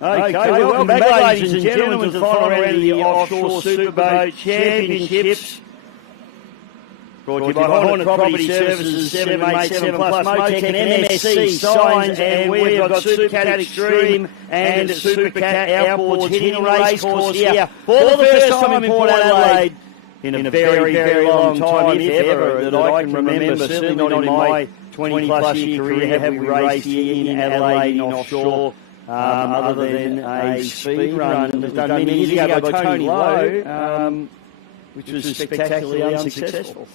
Okay, welcome back, ladies and gentlemen, to the final round of the Offshore Superboat Championships. Brought to you by Hornet Property Services, 787 Plus, Motec and MSC Signs, and we've got Supercat Extreme and Supercat Outboards hitting a race course here for the first time in Port Adelaide in a very, very long time, if ever, that I can remember, certainly not in my 20-plus year career, have we raced here in Adelaide in offshore. Other than a speed run that was done many years ago by Tony Lowe, which was spectacularly unsuccessful.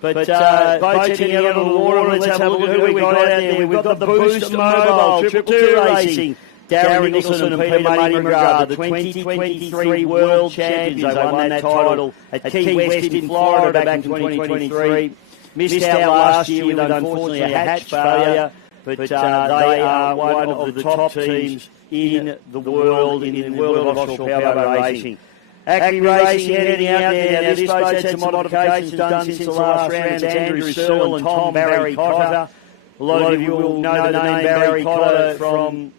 But boats heading out on the water, let's have a look at who we've got out there. We've got the Boost Mobile, Triple Two Racing, Darren Nicholson and Peter Muddy McGrath, the 2023 World Champions. They won that title at Key West in Florida back in 2023. Missed out last year with unfortunately a hatch failure. But they are one of the top teams in the world, in the world of offshore powerboat racing. Acme Racing heading out there. Now, this boat's had some modifications done since the last round. It's Andrew Searle and Tom Barry Cotter. A lot of you will know the name Barry Cotter from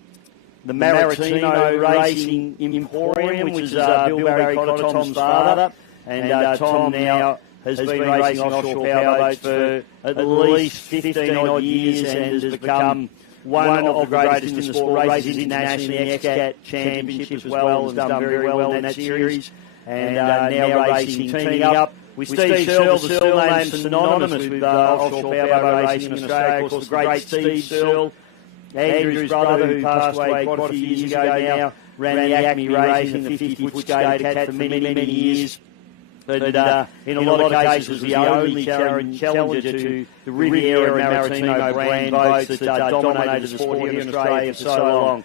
the Maritimo Racing Emporium, which is Bill Barry Cotter, Tom's father. And Tom now has been racing offshore powerboats for at least 15 odd years and has become one of the greatest in the sport, races internationally in the XCAT Championship as well, has done very well in that series, and now racing, teaming up with Steve Searle. The Searle name synonymous with offshore powerboat racing in Australia. Of course, the great Steve Searle, Andrew's brother, who passed away quite a few years ago now, ran the Acme Racing, the 50-foot skater cat for many, many years. But in a lot of cases was the only challenger to the Riviera and Maritimo brand boats that dominated the sport here in Australia for so long.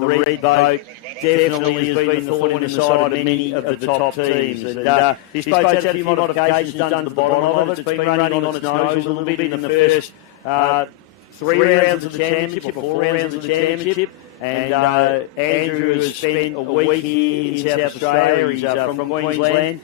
The red boat definitely has been the thorn in the side of many of the top teams. And this boat's had a few modifications done to the bottom of it. It's been running on its nose a little bit in the first 3 rounds of the championship, or 4 rounds of the championship. And Andrew has spent a week here in South Australia. He's from Queensland.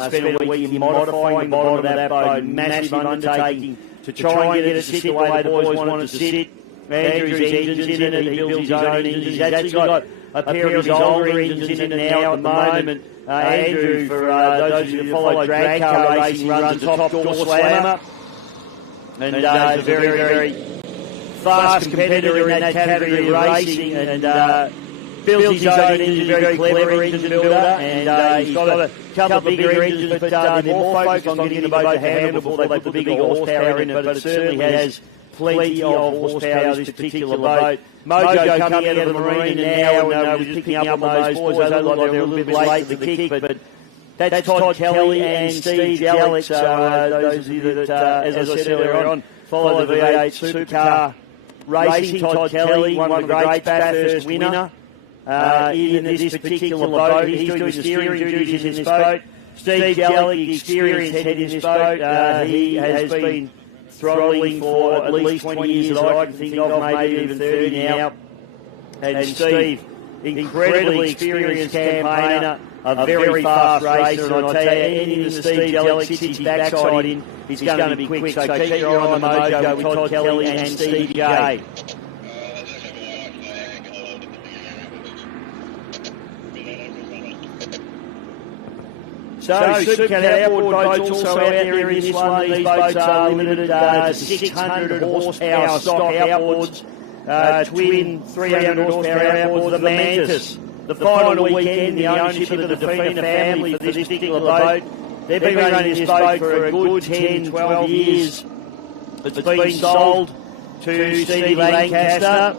Spent a week in modifying the bottom of that boat, massive undertaking to try and get it to sit the way the boys wanted to sit. Andrew's engines in it, he builds his own engines. He's actually got a pair of his older engines in it now at the moment. Andrew, for those of you that follow drag car racing, runs a top door slammer. And he's a very, very fast competitor in that category of racing, and builds his own engine, very clever engine builder, and he's got a couple of bigger engines, but they're more focused on getting the boat to handle before they put the bigger horsepower in it, but it certainly has plenty of horsepower, this particular boat. Mojo coming out of the marine now, and we're just picking up on those boys. They look like they're a little bit late to the kick, but that's Todd Kelly and Steve Jalek, so those of you that, as I said earlier on, follow the V8 Supercar Racing. Todd Kelly, one of the great Bathurst winner. In this particular boat, he's doing the steering duties in this boat. Steve Jalek, the experienced head in this boat, he has been throttling for at least 20 years that I can think of, maybe even 30 now. And Steve, incredibly experienced campaigner, a very fast racer, and I tell you, anything that Steve Jalek sits his backside in, he's going to be quick. So keep your eye on the mojo with Todd Kelly and Steve J. So Supercat Outboard boats also out there in this one. These boats are limited to 600 horsepower stock outboards, twin 300 horsepower outboards, the Mantis. The final weekend, the ownership of the Defina family for this particular boat. They've been running this boat for a good 10, 12 years. It's been sold to Stevie Lancaster,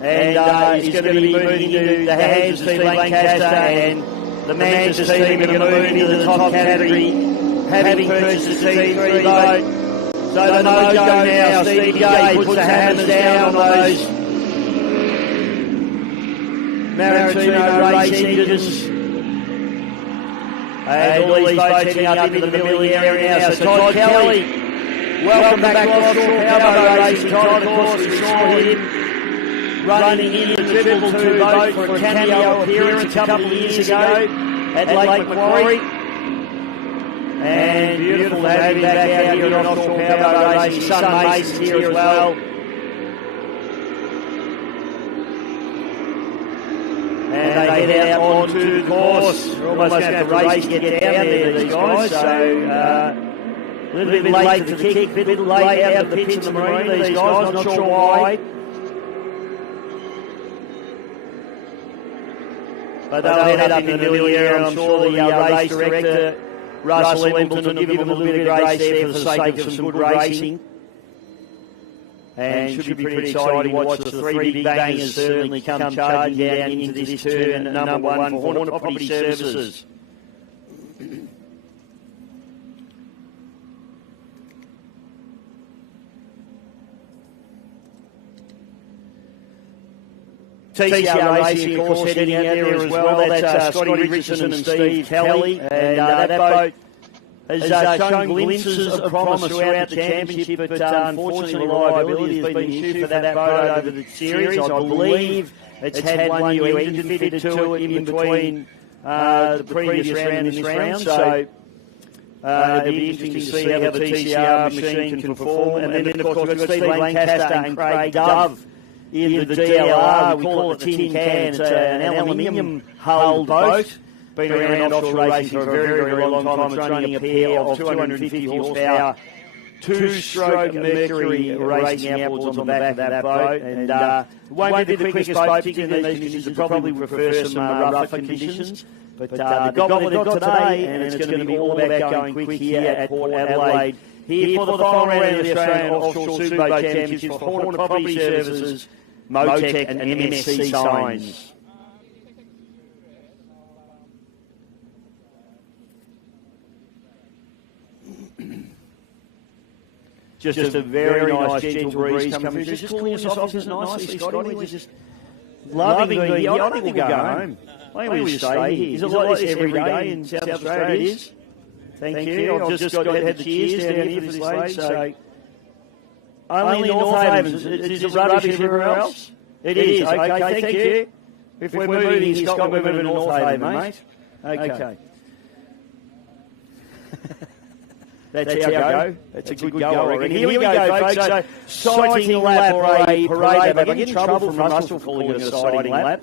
and it's going to be moving into the hands of Stevie Lancaster, and the Mantis team are going to move into the top category, having purchased the T3 boat. So the mojo now, Steve J puts the hammers down on those Maritimo race engines. And all these boats heading up into the milling area now. So Todd Kelly, welcome back to offshore powerboat racing. Todd, of course, we saw him running in the Triple Two boat for a cameo appearance a couple of years ago at Lake Macquarie. And beautiful to have him back out here on offshore powerboat racing. His son Mason's here as well. they head out onto the course. They're almost going to have to race to get down there, these guys. So a little bit late to the kick, a bit late out of the pits in the marine, these guys. Not sure why. But they'll head up in the middle here, and I'm sure the race director, Russell Embleton, will give them a little bit of grace there for the sake of some good racing. And should be pretty exciting to watch the three big bangers certainly come charging down into this turn at number 1 for Hornet Property Services. TCR Racing, of course, heading out there as well. That's Scotty Richardson and Steve Kelly. And that boat has shown glimpses of promise throughout the championship, but unfortunately reliability has been an issue for that boat over the series. I believe it's had one new engine fitted to it in between the previous round and this round. So it'll be interesting to see how the TCR machine can perform. And then, of course, we've got Steve Lancaster and Craig Dove in the DLR. We call it the tin can. It's an aluminium hulled boat. Been around offshore racing for a very, very long time. It's running a pair of 250 horsepower, two-stroke Mercury racing outboards on the back of that boat. And it won't be the quickest boat, particularly in these conditions. It probably prefer some rougher conditions. But they've got what they've got today, and it's going to be all about going quick here at Port Adelaide. Here for the final round of the Australian Offshore Superboat Championships for Hornet Property Services, Motec and MSC Signs. Just a very nice gentle breeze coming through. Just cooling us off just nicely, Scotty. We're just loving being here. I think we'll go home. I think we'll just stay here. Is it like this every day in South Australia? It is. Thank you. I've just got to have the cheers down here for this lady. So only in North Havens. Is it rubbish everywhere else? It is. Okay, thank you. If we're moving in Scotland, we're moving to North Haven, mate. Okay. That's our go. That's a good go, I reckon. Here we go, folks. So, sighting lap or a parade lap. I get in trouble from Russell for calling it a sighting lap.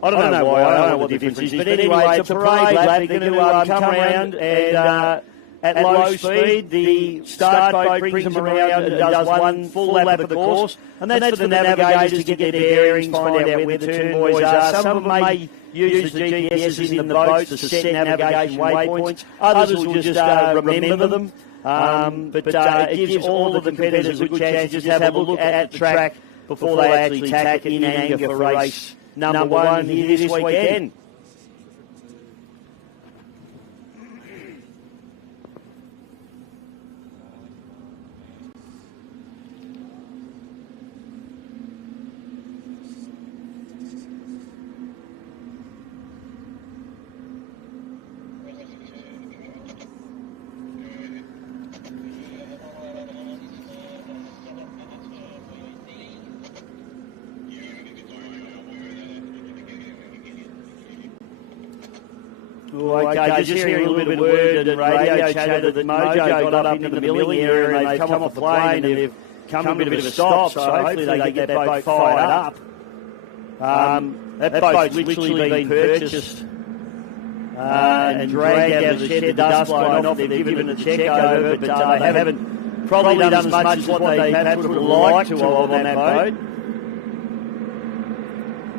I don't know why. I don't know what the difference is. But anyway, it's a parade lap. They're going to come around and at low speed, the start boat brings them around and does one full lap of the course. And that's for the navigators to get their bearings, find out where the turn buoys are. Some of them may use the GPSs in the boats to set navigation waypoints. Others will just remember them. But it gives all of the competitors a good chance to just have a look at the track before they actually tack in anger for race number 1 here this weekend. Okay, just hearing a little bit of word and radio chatter that Mojo got up into the milling area and they've come off the plane and they've come to a bit of a stop, so hopefully they get that boat fired up. That boat's literally been purchased and dragged out of the shed, the dust blown off. They've given a check over, but they haven't probably done as much as what they perhaps would have liked to on that boat.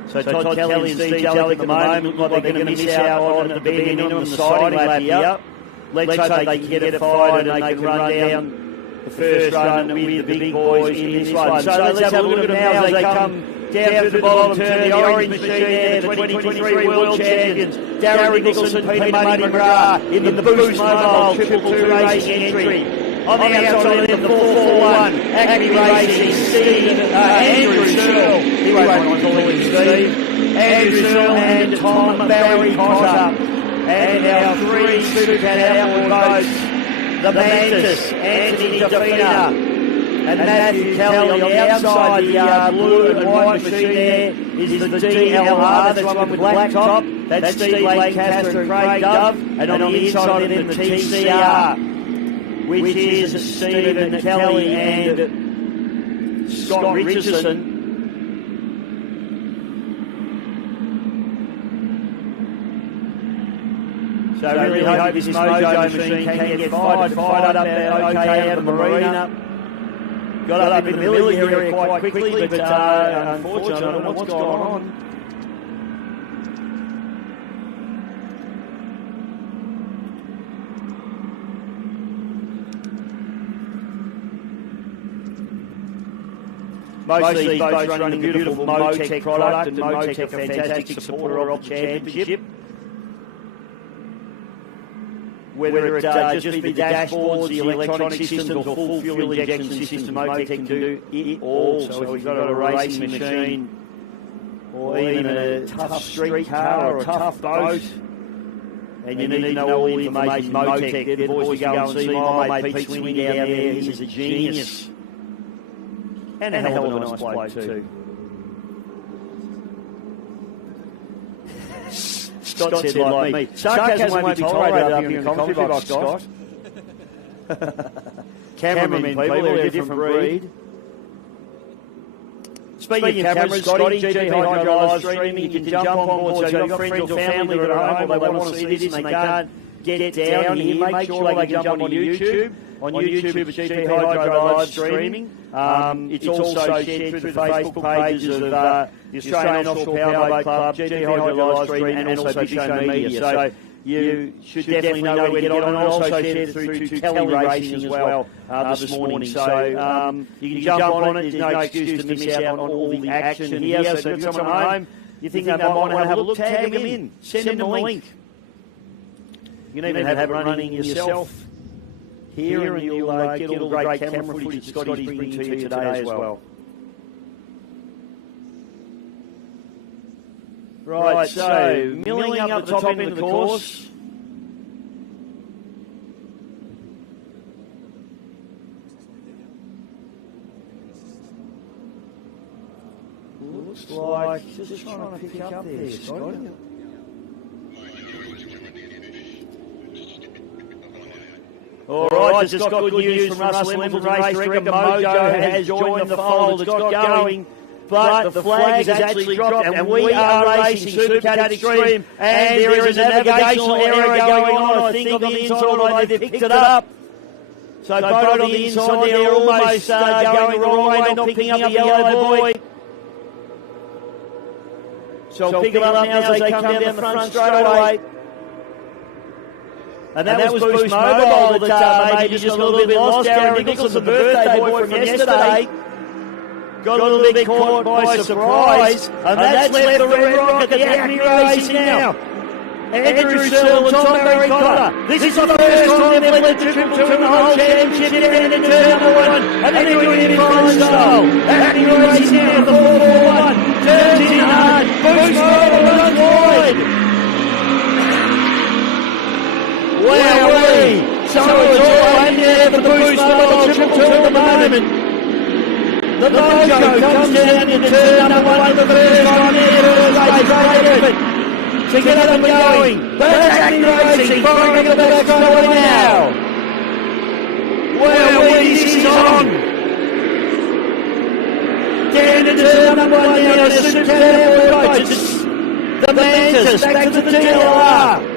So Todd Kelly and Steve Jellick at the moment look like they're going to miss out on the bedding in on the siding lap here. Let's hope they can get it fired and they can run down the first run with the big boys in this one. So let's have a look at them now as they come down through the bottom turn. The orange machine there, the 2023 World Champions, Darren Nicholson, Peter Muddy McGrath in the Boost Mobile 222 racing entry. On the outside of the 441, Acme Racing, Steve, Andrew Searle. He won't mind calling him Steve. Andrew Searle and Tom Barry Cotter. And our 3 Supercat outboard boats, the Mantis, Anthony Defina, and Matthew Kelly. On the outside, the blue and white machine there is the DLR. That's one with black top. That's Steve Lancaster and Craig Dove. And on the inside of them, the TCR, which is Stephen Kelly and Scott Richardson. So really hope this Mojo machine can get fired up okay out of the marina. Got up in the middle of the area quite quickly, but unfortunately, I don't know what's going on. Most of these boats running the beautiful Motec product, and Motec a fantastic supporter of the championship. Whether it just be the dashboards, the electronic systems, or full fuel injection systems, Motec can do it all. So if you've got a racing machine, or even a tough street car or a tough boat, and you need to know all the information, Motec, they're the boys to go and see my mate Pete Sweeney down there. He's a genius. And a hell of a nice bloke too. Scott said like me. Sarcasm won't be tolerated up here in the commentary box, Scott. Cameramen, people, they're a different breed. Speaking of cameras, Scotty, GG Hydro live streaming, you can jump on board. So you've got friends or family that are at home, or they want to see this and they can't get down here, make sure they can jump onto YouTube. On YouTube, it's GP Hydro live streaming. It's also shared through the Facebook pages of the Australian Offshore Powerboat Club, GP Hydro live streaming, and also Big Show Media. So you should definitely know where to get on, and also shared it through to Kelly Racing as well this morning. So you can jump on it. There's no excuse to miss out on all the action here. So if you've got someone at home, you think they might want to have a look, tag them in. Send them a link. You can even have it running yourself here, and you'll get all the great camera footage that Scotty's bringing to you today as well. Right, so milling up the top end of the course. Looks like just trying to pick up there, Scotty. All right, just got good news from Russell Evans Race Director. Mojo has joined the fold. It's got going, but the flag has actually dropped, and we are racing Supercat Extreme, and there is a navigational error going on, I think, on the inside, although they've picked it up. So boat on the inside, they're almost going the wrong way, not picking up the yellow boy. So we'll pick it up now as they come down the front straight away. And that was Boost Mobile that maybe just got a little bit lost. Darren Nicholson, the birthday boy from yesterday, got a little bit caught by surprise. And that's left the Red Rocket, the Acme Racing now. Andrew Searle and Tom Barry Cotter. This is the first time they've led the Triple Two in the whole championship. They're in turn number one, and they're doing it in fine style. Acme Racing now with the 4-4-1. Turns in hard. Boost Mobile runs wide. Wowee! So it's all aimed there for the Boost Mobile Triple Two at the moment. The Mojo comes down in turn number one for the first time there. Great effort to get up and going. That's Acme Racing firing up the back straight now. Wowee, this is on. Down in turn number one now. The Supercat boats. It's the Mantis back to the DLR.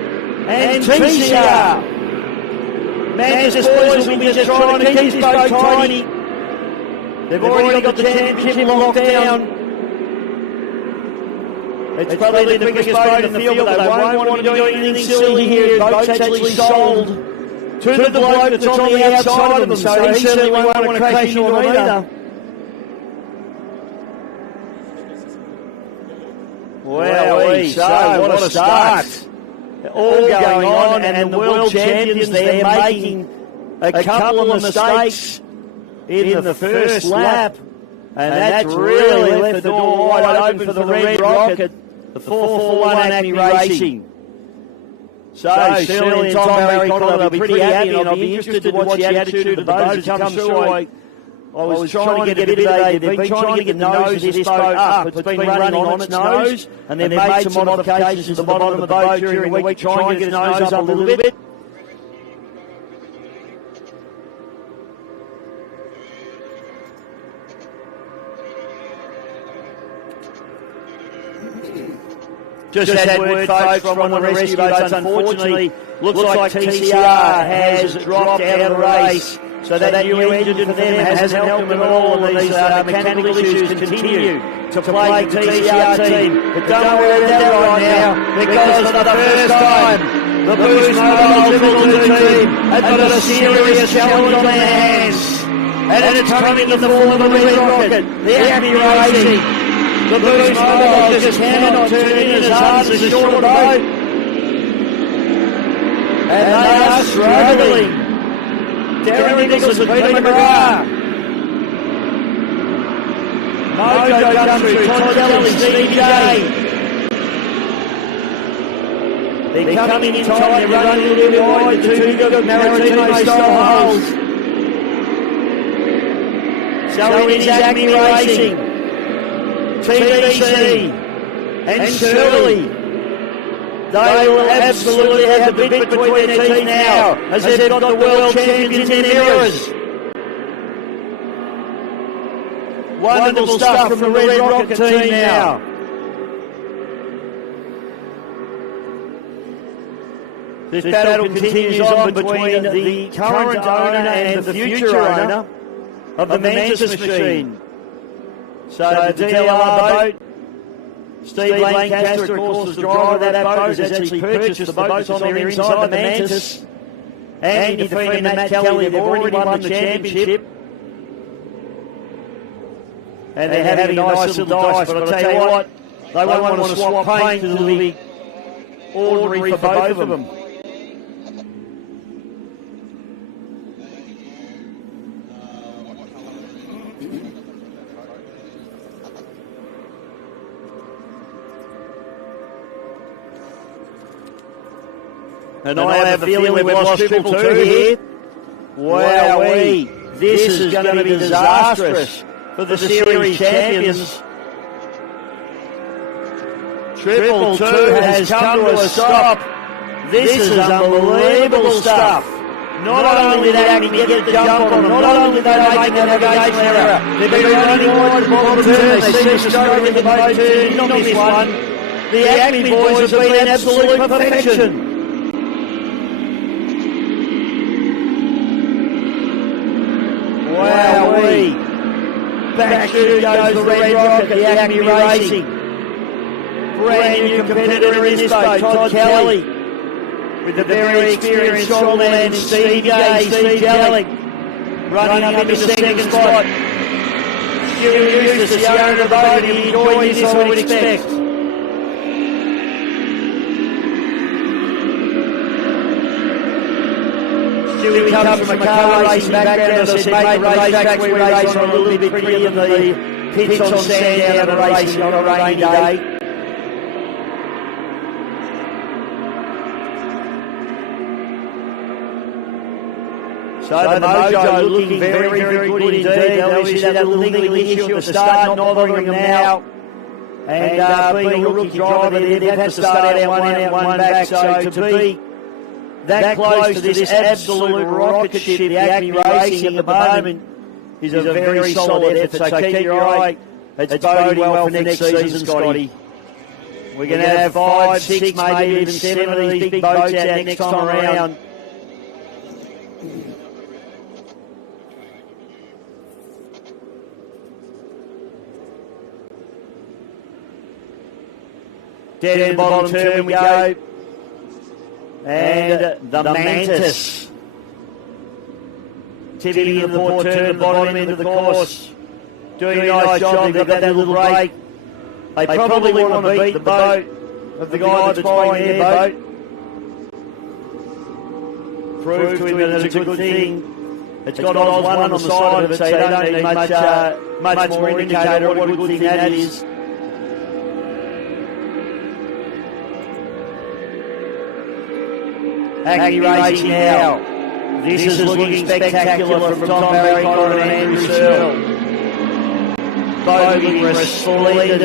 And TCR. Mantis boys will be just trying to keep this boat tiny. They've already got the championship locked down. It's probably the quickest boat in the field, but they won't want to do anything silly here. The boat's actually sold to the bloke that's on the outside of them, so he certainly won't want to crash into them either. Wowee, so what a start. All going on, and the world champions, they're making a couple of mistakes in the first lap, and that's really left the door wide open for the Red Rocket, the 4-4-1 Acme Racing. So Shirley and Tom Barry Cotter, they'll be pretty happy, and I'll be interested to watch the attitude of the boats that come through. I was trying to get a bit of they've been trying to get the nose of this boat up. It's been running on its nose, and they've made some modifications to the bottom of the boat during the week, trying to get its nose up a little bit. Just had word, folks, from one of the rescue boats. Unfortunately, looks like TCR has dropped out of the race. So that new engine for them hasn't helped them at all. And these mechanical issues continue to plague the TCR team. But don't worry about that right now, because for the first time, the Boost Mobile Triple 2 team have got a serious challenge on their hands. And it's coming in the form of a red rocket, the Acme Racing. The Boost Mobile just cannot turn in as hard as the shorter boat. And they are struggling. Darren Nicholson, Peter McGrath. Mojo comes through, Todd Kelly, Stevie J. They're coming in tight, they're running a little bit wide, the two good Maritimo style holes. So it is Acme Racing, TBC and Shirley. They will absolutely have the bit between their teeth now, as they've got the world champions in their mirrors. Wonderful stuff from the Red Rocket team now. This battle continues on between the current owner and the future owner of the Mantis machine. So the DLR boat, Steve Lancaster, of course, the driver of that boat, has actually purchased the boat that's on there inside the Mantis. And he defeated Matt Kelly. They've already won the championship. And they're having a nice little dice, but I'll tell you what, they won't want to swap paint because it'll be ordinary for both of them. And I have a feeling we've lost Triple 2 here. Wowee, this is going to be disastrous for the series champions. Triple 2 has come to a stop. This is unbelievable stuff. Not only did Acme get the jump on them, not only did they make the navigation error, they've been running wide the bottom turn. They seem to struggle in the boat turn, not this one. The Acme boys have been absolute perfection. Wowee. Back through goes the Red Rocket, the Acme Racing. Brand new competitor in this boat, Todd Kelly. With the very experienced strongman in Steve Jellick. Running up into second spot. Stuart Eustace, the owner of the boat, and he enjoyed this, I would expect. Stewie comes from a car racing background, as I said, made the racetracks we race on a little bit prettier than the pits on Sandown and racing on a rainy day. So the Mojo looking very, very good indeed. They obviously had that little niggling issue at the start, not bothering them now. And being a rookie driver, they've had to start out one back. So to be that close to this absolute rocket ship, the Acme Racing at the moment, is a very solid effort. So keep your eye. It's boding well for next season, Scotty. We're going to have 5, 6, maybe even 7 of these big boats out next time around. Dead in the bottom turn we go. And the Mantis. Tipping in the port turn, bottom end of the course. Doing a nice job. They've got that little break. They probably want to beat the boat of the guy that's buying their boat. Prove to him that it's a good thing. It's got Oz 1 on the side of it, so you don't need much more indicator what a good thing that is. Acme Racing now. This is looking spectacular from Tom Barrycott and Andrew Searle. Both looking resplendent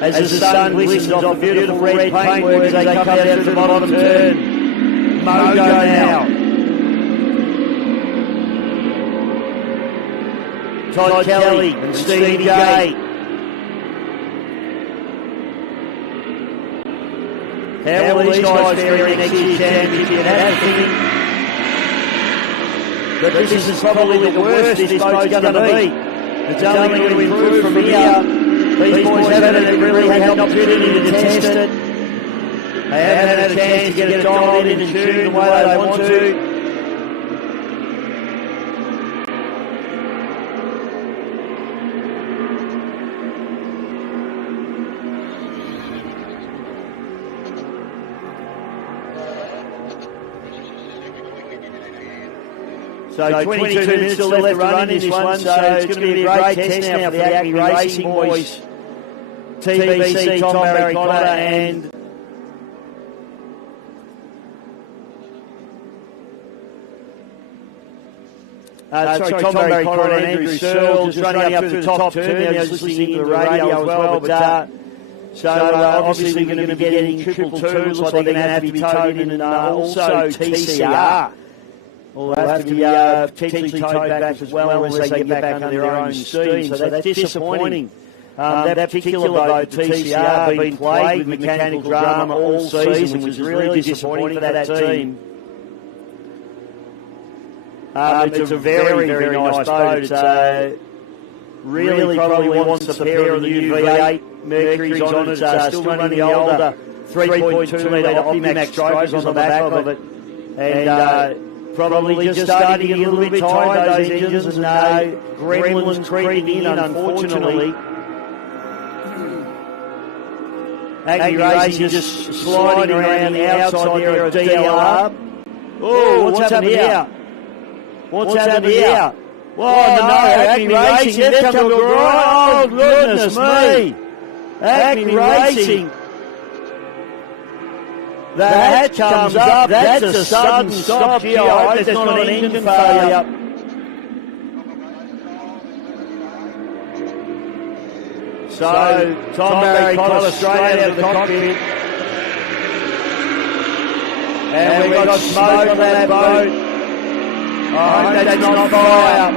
as the sun glistens off the beautiful red paintwork as they come out through the bottom turn. Mojo now. Todd Kelly and Stevie J. How will these guys fare in next year's championship? And have a thinking that this is probably the worst this boat's going to be. It's only going to improve from here. These boys haven't really had an opportunity to test it. They haven't had a chance to get it dialed in and tuned the way they want to. So 22 minutes still left to run in this one, so it's going to be a great test now for the Acme Racing boys. TBC, Tom Barry Connor and Tom Barry Connor and Andrew Searle just running up through the top turn. I was listening to the radio as well, but so obviously we're going to be getting triple two. Looks like they're going to have to be towed in, and also TCR. Will have to be potentially towed back as well as they get back under their own steam. So that's disappointing. That particular boat, TCR, been played with mechanical drama all season, which is really disappointing for that team. It's a very, very nice boat. It's really probably wants a pair of the new V8 Mercuries on it. Still running the older 3.2 litre Optimax strokers on the back of it. And probably just starting to get a little bit tired, those engines, and gremlins creeping in, unfortunately. Acme Racing just sliding around the outside there of DLR. Oh, what's happened here? What's happened here? Oh, no, Acme Racing, they've come to a grind. Oh, goodness me. Acme Racing. The hatch comes up. That's a sudden stop. Gee, I hope that's not an engine failure. So, Tom Barry Connor straight out of the cockpit. And we've got smoke on that boat. I hope that's not fire.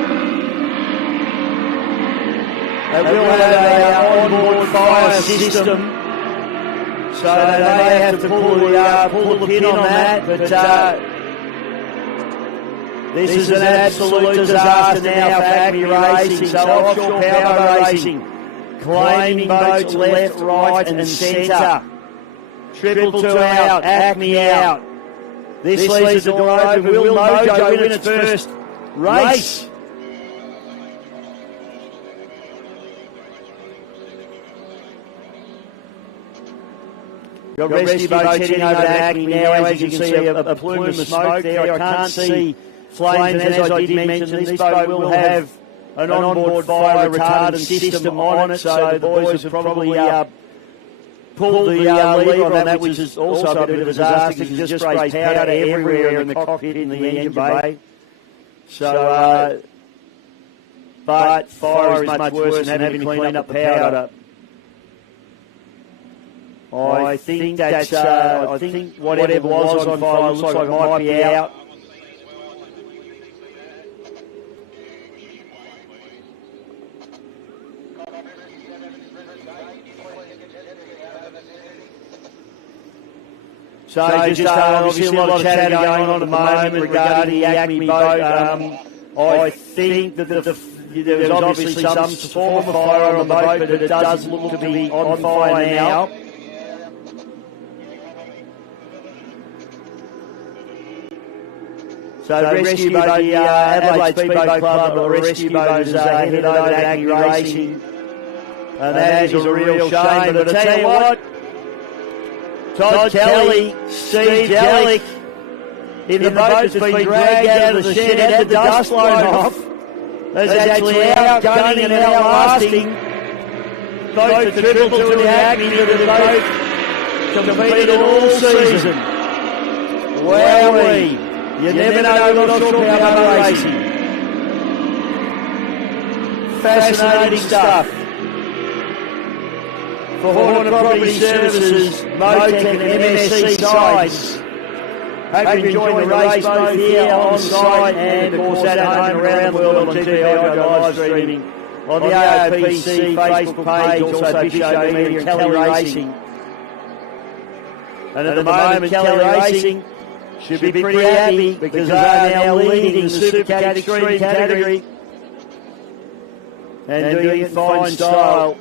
They will have an onboard fire system. So they may have to pull the pin on that, but this is an absolute disaster now for Acme Racing. So Offshore Powerboat Racing claiming boats left, right and centre. Triple two out, Acme out. This leaves the door open. Will Mojo win its first race? Got rescue boats heading over to Acme now. As you can see, a plume of smoke there. I can't see flames, and as I did mention, this boat will have an onboard fire retardant system on it, so the boys have probably pulled the lever on that, which is also a bit of a disaster because it just sprays powder everywhere in the cockpit in the engine bay. So, but fire is much worse than having to clean up the powder. I think that's, I think whatever was on fire looks like it might be out. So just obviously a lot of chatter going on at the moment regarding the Acme boat. I think that there's obviously some form of fire on the boat, but it does look to be on fire now. So the rescue boat, the Adelaide Speedboat Club, the rescue boat is headed over to Acme Racing. And that is a real shame, but I tell you what, Todd Kelly, Steve Jellick, in the boat that's been dragged out of the shed, had the dust blown off, is actually outgunning and outlasting both the Triple Two and the Acme that have both competed all season. Wowee. You never know with Offshore Powerboat Racing. Fascinating stuff. For Horner Property Services, Motec and MSC sides. Hope you're enjoying the race both here on site and of course at home and around the world on TV live streaming on the AOPC Facebook page, also Bishop Media and Kelly Racing. And at the moment, Kelly Racing should be pretty happy because they are now leading the Supercat Extreme category and doing it in fine style.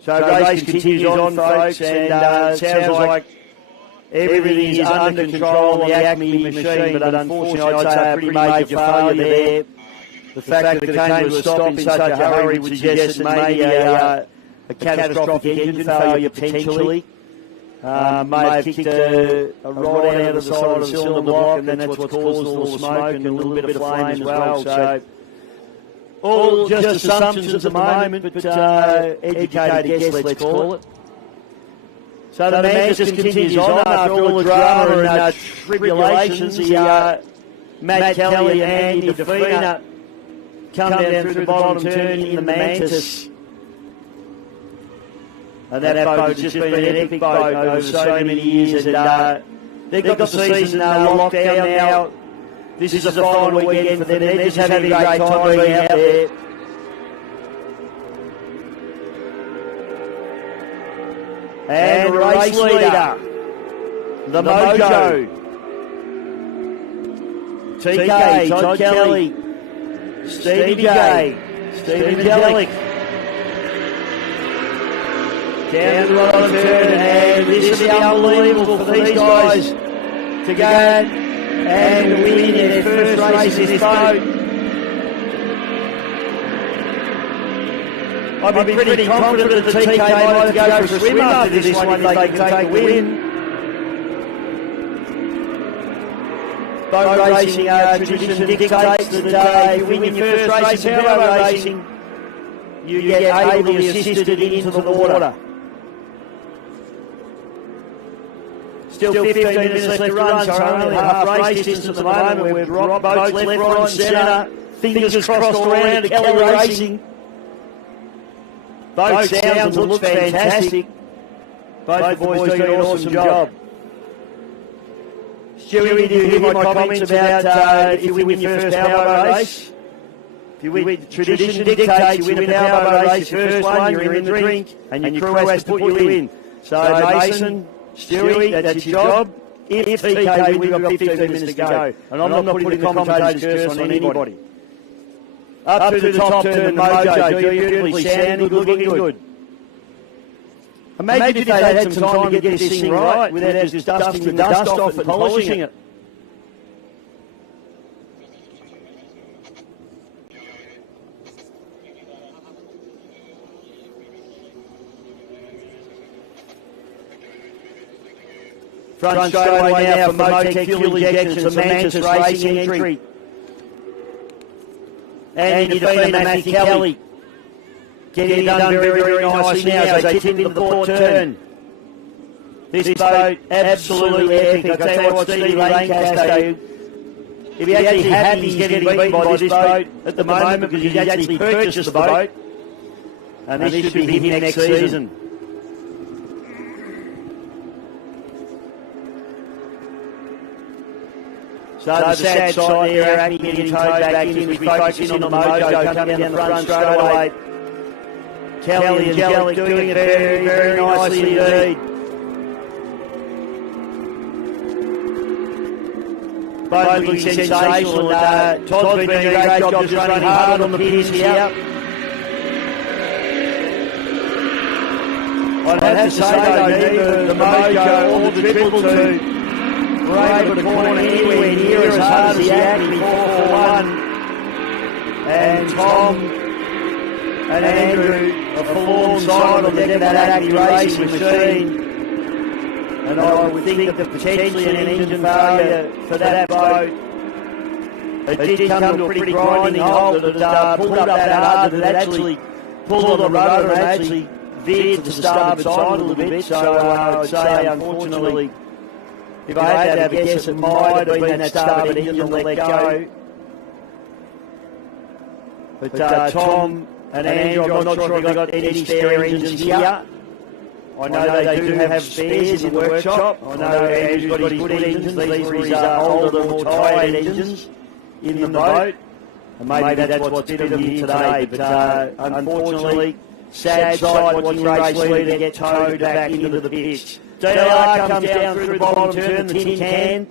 So race continues on, folks, and it sounds like everything is under control on the Acme machine, but unfortunately I'd say a pretty major failure there. The fact that it came to a stop in such a hurry would suggest that maybe a catastrophic engine failure potentially. May have kicked a rod out of the side of the cylinder block, and that's what's caused all the smoke and a little bit of flame as well. So all just assumptions at the moment, but educated guess, let's call it. So the man just continues on after all the drama and tribulations. Matt Kelly and Andy Defina come down through the bottom turn in the Mantis. And that boat's just been an epic boat over so many years. And they've got the season locked down now. This is a final weekend for them. They're just having a great time being out there. And race leader, the Mojo. TK, Todd Kelly, Stevie J, Stephen Jellick. Down the bottom turn, and this will be unbelievable for these guys to go and win their first race in this boat. I'd be pretty confident that TK might go for a swim after this one if they can take the win. Boat racing tradition dictates that if you win your first race in powerboat racing, you get ably assisted into the water. Still 15 minutes left to run, so only half race distance at the moment. We've dropped boats left, right and centre. Fingers crossed all around to Kelly Racing. Both sounds and look fantastic. Both the boys doing an awesome job. Stewie, do you hear my comments about if you win your first powerboat race? If you win, tradition dictates you win a powerboat race, your first one, you're in the drink, and your crew has to put you in. So Mason, Stewie, that's your job. If TK wins, we've got 15 minutes to go. And I'm not putting the commentator's curse on anybody. Up to the top turn, the Mojo, doing beautifully, sounding good, looking good. Imagine if they had some time to get this thing right without just dusting the dust off it and polishing it. Front straightaway now for Motec fuel injection, some Mantis Racing entry. Andy Defina, Matthew Kelly. Getting it done very, very nicely now as they tip into the port turn. This boat, absolutely epic. I tell you what, Stevie Lancaster, if he actually happy he's getting beaten by this boat at the moment because he's actually purchased the boat. And this should be him next season. So the sad side there, Acme getting towed back in. We focus in on the Mojo coming down the front straight away. Kelly and Jellick doing it very, very nicely indeed. Both looking sensational. Todd's been doing a great job just running hard on the pins here. I'd have to say though, neither the Mojo or the Triple Two were able to corner anywhere near as hard as the Acme 441. And Tom and Andrew are full alongside on the deck of that Acme racing machine. And I would think that potentially an engine failure for that boat. It did come to a pretty grinding halt that had pulled up that hard that it actually pulled on the rudder and actually veered to the starboard side a little bit. So I would say, unfortunately, if I had to have a guess, it might have been that starboard engine that let go. But Tom and Andrew, I'm not sure if they've got any spare engines here. I know they do have spares in the workshop. I know Andrew's got his good engines. These were his older, more tired engines in the boat. And maybe that's what's bit of him today. But unfortunately, sad sight watching race leader get towed back into the pits. DLR comes down through the bottom turn, the tin can.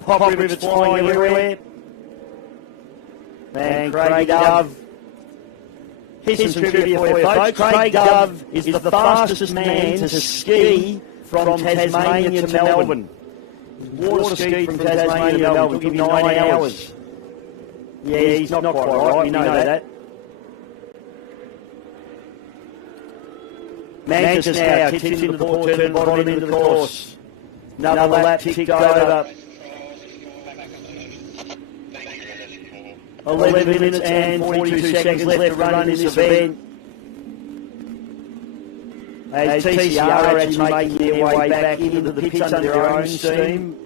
Pop rivets flying everywhere. And Craig Dove. Here's some trivia for you, folks. Craig Dove is the fastest man to ski from Tasmania to Melbourne. Water skied from Tasmania to Melbourne. Took him 9 hours. Yeah, he's not quite right. We know that. Manchester now tips into the port turn, bottom end of the course. Another lap ticked over. 11 minutes and 42 seconds left to run in this event. As TCR actually making their way back into the pits under their own steam.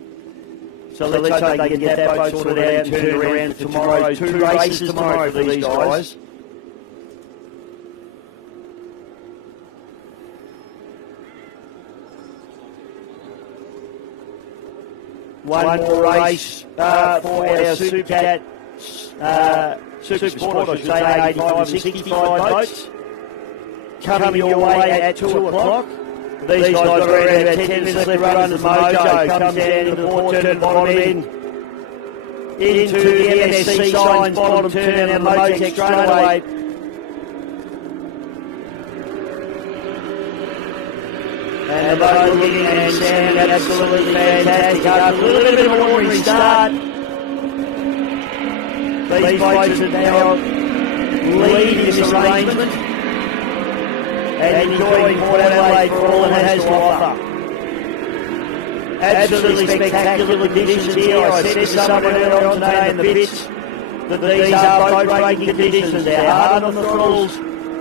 So let's hope they can get that boat sorted out and turn around for tomorrow. 2 races tomorrow for these guys. One more race for our Supercat. Super Sport, I should say, 85 and 65 boats. Coming your way at 2 o'clock. These guys got around about 10 minutes left to run as Mojo comes down into the port turn, bottom end. Into the MSC signs, bottom turn, and Motec straight away. And the boat looking and sounding absolutely fantastic. After a little bit of an ordinary start, these boats are now leading this arrangement and enjoying Port Adelaide for all it has to offer. Absolutely spectacular conditions here. I said to someone earlier on today in the pits that these are boat racing conditions. They're hard on the throttles,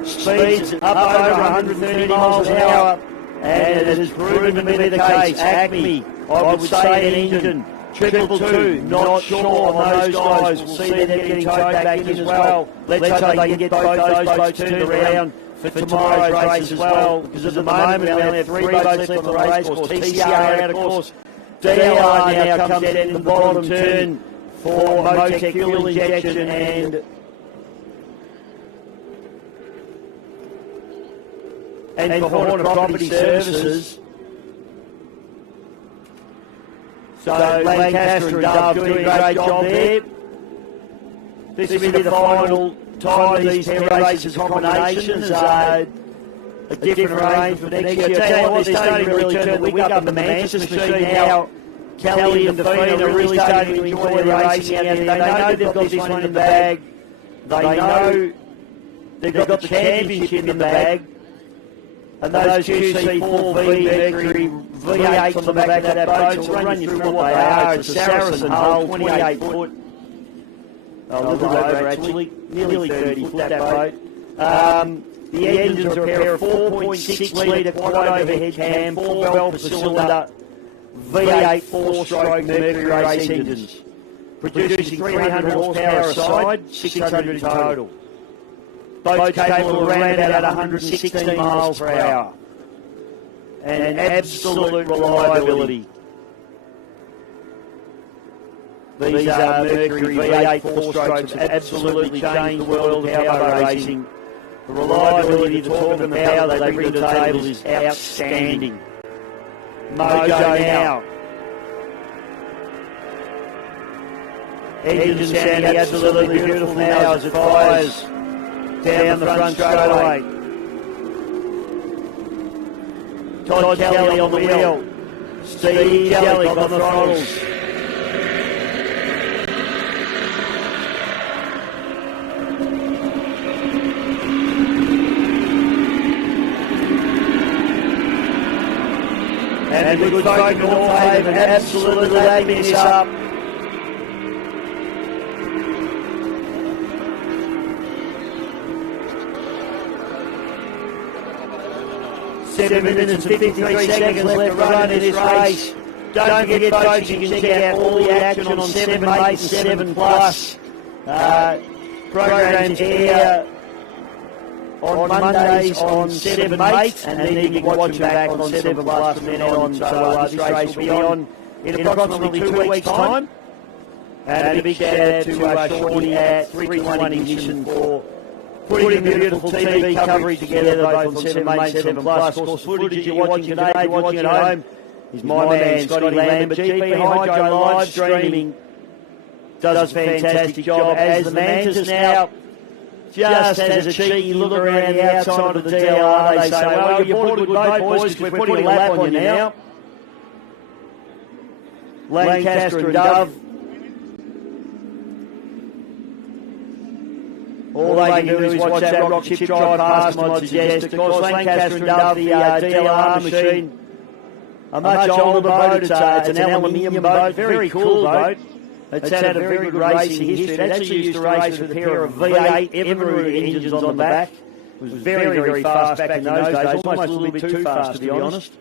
speeds up over 130 miles an hour, and it has proven to be the case. Acme, I would say an engine. 222, not sure on those guys. We'll see them getting towed back in as well. Let's hope they can get both those boats turned around for tomorrow's race as well, because at the moment we only have 3 boats left on the race course. TCR out of course. DLR now comes down in the bottom turn for Motec fuel injection and for Horner Property Services. So Lancaster and Dove doing a great job there. This will be the final time these pair races combinations. A different arrangement next year. I tell you what, they're starting to really turn the wick up in the Manchester machine now. Kelly and Define are really starting to enjoy their racing out there. They know they've got this one in the bag. They know they've got the championship in the bag. And those QC4V Mercury V8s on the back of that boat, so run you through what they are. It's a Saracen hull, 28 foot. A little over actually, nearly 30 foot that boat. The engines are a pair of 4.6 litre quad overhead cam, 4 valve per cylinder, V8 4-stroke Mercury race engines. Producing 300 horsepower a side, 600 in total. Boats capable of around about 116 miles per hour. And absolute reliability. These are Mercury V8 4-strokes have absolutely changed the world of powerboat racing. The reliability, the torque and the power they bring to the table is outstanding. Mojo now. Engine sounding absolutely beautiful now as it fires down the front straightaway. Todd Kelly on the wheel. Steve Kelly on the throttles. And the good folk in North Haven absolutely lapping this up. Seven minutes and 53 seconds left to run in this race. Don't forget, folks, you can check out all the action on 7, 8 and 7 plus. Programs air on Mondays on 7 Mate, and then you can watch them back on 7 Plus from then on. So this race will be on in approximately 2 weeks' time. And a big shout out to Shawnee at 3:20 Ignition for putting the beautiful TV coverage together, both on 7 Mate, 7 Plus. Of course, footage you're watching today, if you're watching at home, is my man Scotty Lambert. GP Hydro live streaming does a fantastic job, as the Mantis now just has a cheeky look around the outside of the DLR. They say, well, you bought a good boat, boys, because we're putting a lap on you now. Lancaster and Dove. All they can do is watch that rocket ship drive past them, I'd suggest. Of course, Lancaster and Dove, the DLR machine, a much older boat. It's an aluminium boat, very cool boat. It's had a very good racing history. It actually used to race with a pair of V8 Evinrude engines on the back. It was very, very fast back in those days, almost a little bit too fast, to be honest.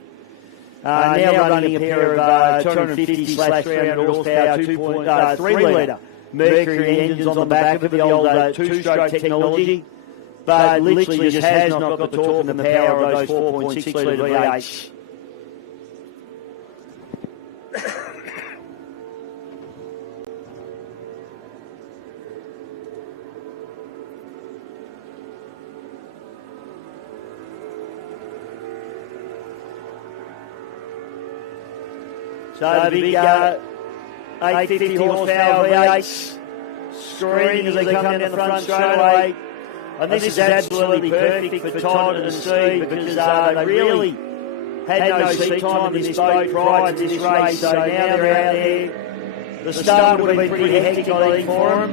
Now running a pair of 250/300 horsepower 3-litre Mercury engines on the back of the old two-stroke technology, but literally just has not got the torque and the power of those 4.6-litre V8s. So the big 850 horsepower V8s screaming as they come down the front straightaway. And this is absolutely perfect for Todd and Steve, because they really had no seat time in this boat prior to this race. So now they're out there. The start would have been pretty hectic, I think, for them.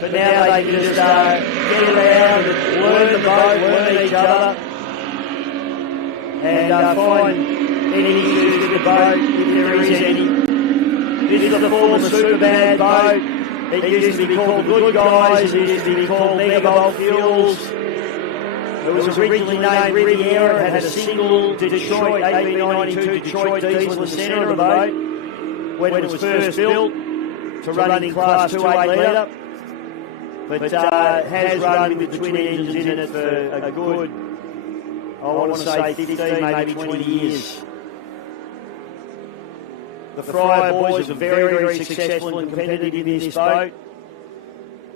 But now they can just get around and learn the boat, learn each other, and find any issues with the boat, if there is any. This is the former Superbad boat. It used to be called the Good Guys. It used to be called Megabolt Fuels. It was originally named Riviera. It had a single Detroit 1892 Detroit diesel in the centre of the boat when it was first built to run in Class 2 8-litre. But has run with the twin engines in it for a good, I want to say 15, maybe 20 years. The Fryer boys were very, very successful and competitive in this boat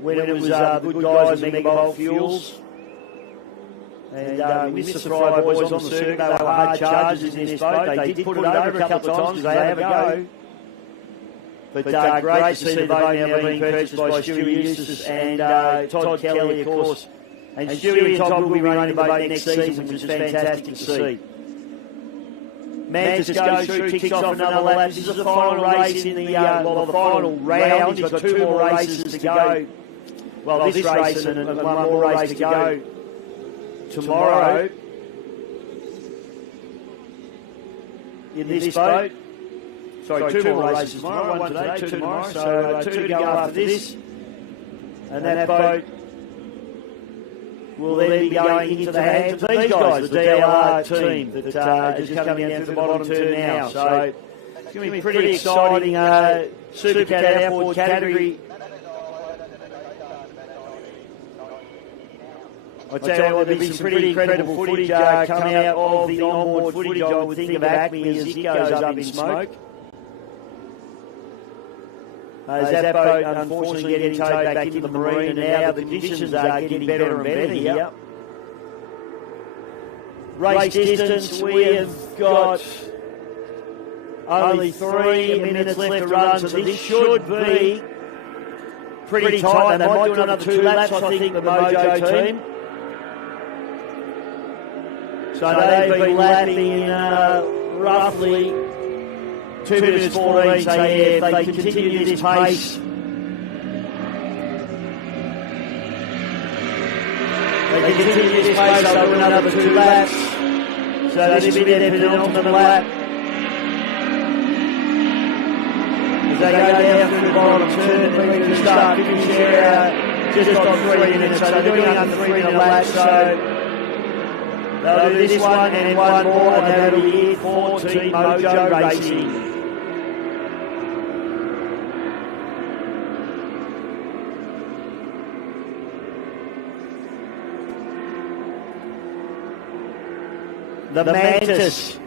when it was the Good Guys and Megabolt Fuels. And we missed the Fryer boys on the circuit. They were hard chargers in this boat. They did put it over a couple of times because they have a go. But great to see the boat now being purchased by Stewie Eustace and Todd Kelly, of course. And Stewie and Todd will be running the boat next season, which is fantastic to see. Mantis goes through, kicks off another lap. This is the final race in the final round. He's got 2 more races to go. Well, this race and one more race to go tomorrow in this boat. Sorry, 2 more races tomorrow, 1 today, 2 tomorrow. So 2 to go after this. And that boat will then be going into the hands of these guys, the DLR team that is just coming down through the bottom turn now. So it's going to be pretty exciting Supercat Outboard category. I tell you what, there'll be some pretty incredible footage coming out of the onboard footage. I would think of Acme as it goes up in smoke. As that boat unfortunately getting towed back into the marine, and now the conditions are getting better and better here. Race distance, we have got only 3 minutes left to run, so this should be pretty tight. They might do another 2 laps, I think, the Mojo team. So they've been lapping in roughly 2 minutes 14, so yeah, if they continue this pace, they'll do another 2 laps. So this will be their penultimate lap. As they go down through the bottom turn, they're going to start finishing there just on 3 minutes. So they're doing under 3 minute laps, so they'll do this one and one more, and that'll be it for Team Mojo Racing. the Mantis.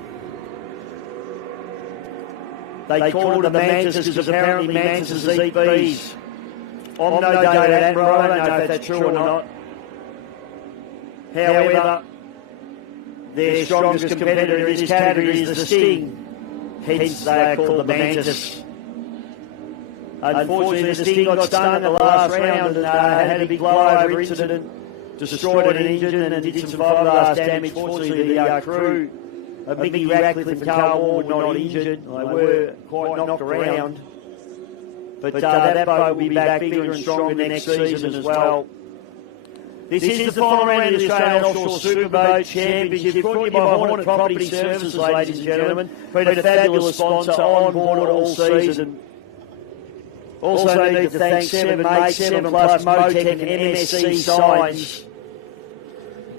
They call it the Mantis because apparently mantises eat bees. I'm no doubt of that, bro. I don't know if that's true or not. However, their strongest competitor in this category is the Sting. Hence, they are called the Mantis. Unfortunately, the Sting got stung at the last round and had a big blowover incident, destroyed an engine and did some fiberglass damage. Fortunately, the crew of Mickey Ratcliffe and Carl Ward not injured. They were quite knocked around. But that boat will be back bigger and stronger next season as well. This is the final round of the Australian Offshore Superboat Championship, brought to you by Hornet Property Services, ladies and gentlemen. Been a fabulous sponsor on board all season. Also need to thank 7 Mates, 7 Plus, Motec and MSC Signs.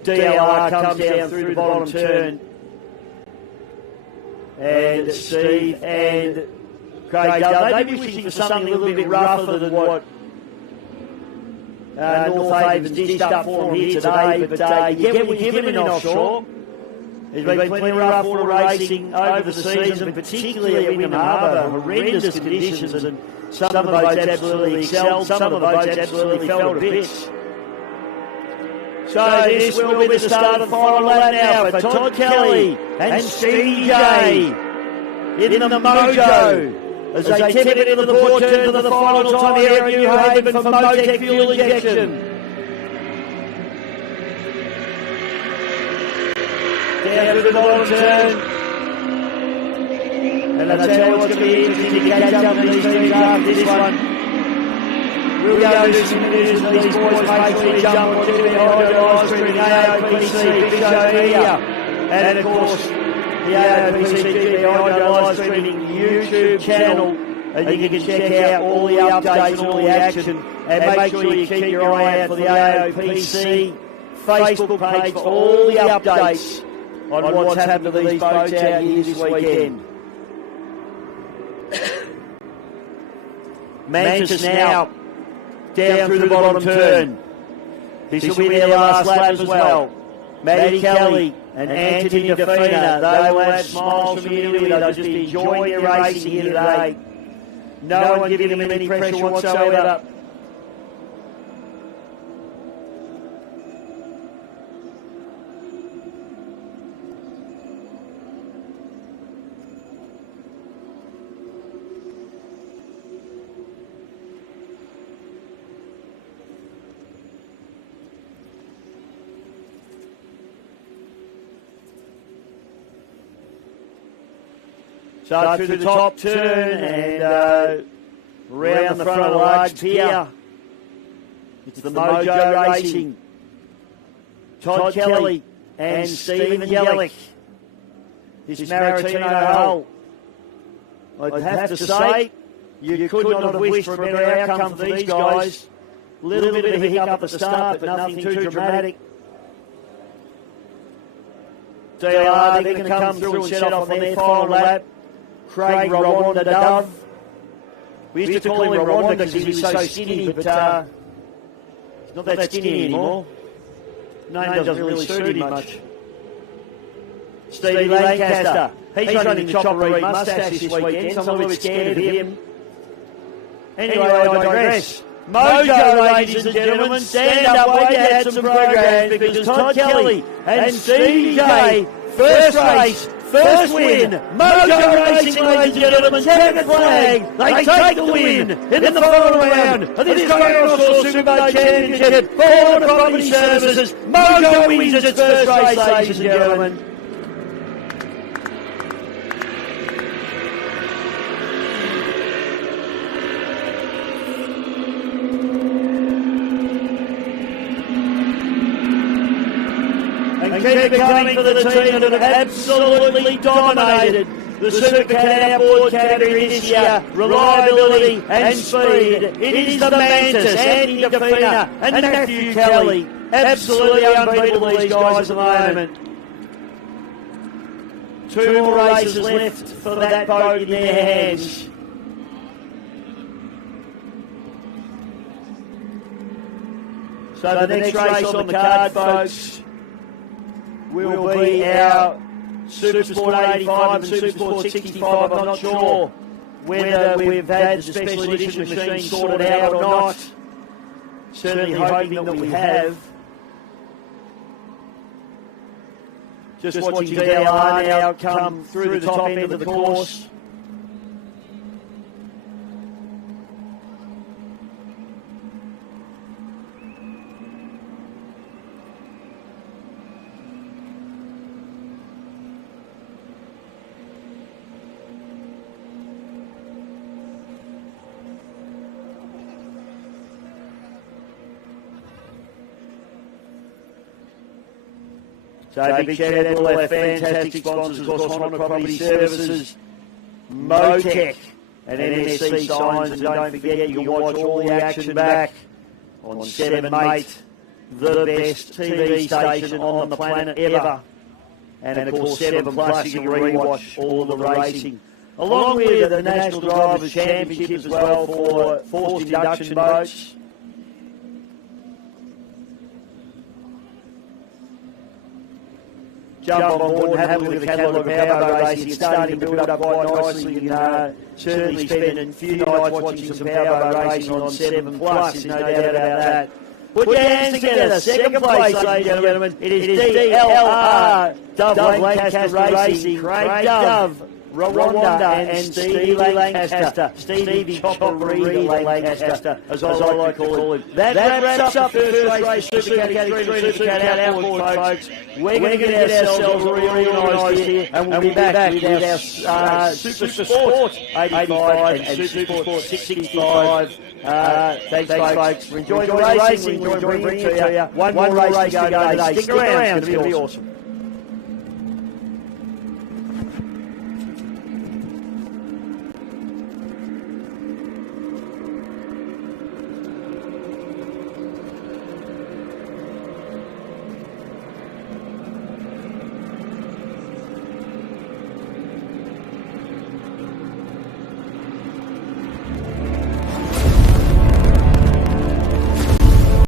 DLR comes down through the bottom turn. And Steve and Craig, they be wishing for something a little bit rougher than what North Haven's dished up for them here today, but you get what you get in offshore. There's been plenty of rough water racing over the season, particularly at Wyndham Harbour. Horrendous conditions, and some of the boats absolutely excelled, some of the boats absolutely fell to bits. So this will be the start of the final lap now for Todd Kelly and Stevie J in the Mojo as they tip it into the port turn for the final time here at New Haven for Motec fuel injection. Down to the bottom turn. And I tell you what's going to be interesting to catch up with these teams after this one. We'll go do some news and these boys make sure they jump on TV, ice cream, AOPC, Big Show Media. And of course, the AOPC live streaming YouTube channel, and you can check out all the updates and all the action, and make sure you keep your eye out for the AOPC Facebook page for all the updates on what's happened to these boats out here this weekend. Mantis now down through the bottom turn. This will be their last lap as well. Maddie Kelly and Anthony DeFina, they will have smiles from ear to ear. They'll just be enjoying their racing here today. No one giving them any pressure whatsoever. So through the top turn and around the front of the large pier. It's the Mojo Racing. Todd Kelly and Stephen Yellick. This Maritino hull. I'd have to say, you could not have wished for a better outcome for these guys. A little bit of a hiccup at the start, but nothing too dramatic. DLR, they're going to come through and set off on their final lap. Craig Rwanda Dove. We used to call him Rwanda because he was so skinny, but he's not that skinny anymore. Name doesn't really suit him much. Stevie Lancaster. He's running the chopper reed mustache this weekend, so I'm a little bit scared of him. Anyway, I digress. Mojo, ladies and gentlemen, stand up, wait to add some programs because Todd Kelly and Stevie J, first race, first win. Mojo Racing, ladies and gentlemen, second flag. They take the win in the final round of this Australian Offshore Superboat Championship for Hornet Property Services. Mojo wins its first race, ladies and gentlemen. Keep it coming for the team that have absolutely dominated the Supercat Outboard category this year. Reliability and speed. It is the Mantis, Andy DeFina and Matthew Kelly. Absolutely unbeatable, these guys at the moment. 2 more races left for that boat in their hands. So the next race on the card, folks, will be our Super Sport 85 and Super Sport 65. I'm not sure whether we've had the special edition machine sorted out or not. Certainly hoping that we have. Just watching DLR now come through the top end of the course. So big shout out to all our fantastic sponsors, of course, Honda Property Services, Motec and NSC Signs. And don't forget, you can watch all the action back on 7 Mate, the best TV station on the planet ever. And of course, 7 Plus, you can rewatch all of the racing. Along with the National Drivers' Championship as well for forced induction boats. Jump on board and have a look at the catalogue of powerboat racing. It's starting to build up quite nicely. You can certainly spend a few nights watching some powerboat racing on 7 Plus. There's no doubt about that. Put your hands together. Second place, ladies and gentlemen. It is DLR, Dove Lancaster Racing, Craig Dove, Rwanda and Stevie Lancaster, Stevie Chopper Reed Lancaster, as I like to call him. That wraps up the first race, Supercat Extreme and Supercat Outboard, folks. We're going to get ourselves reorganised here, and we'll be back with our Super Sport 85 and Super Sport 65. Thanks, folks. We're enjoying the racing. We're enjoying bringing it to you. One more race to go today. Stick around. It's going to be awesome.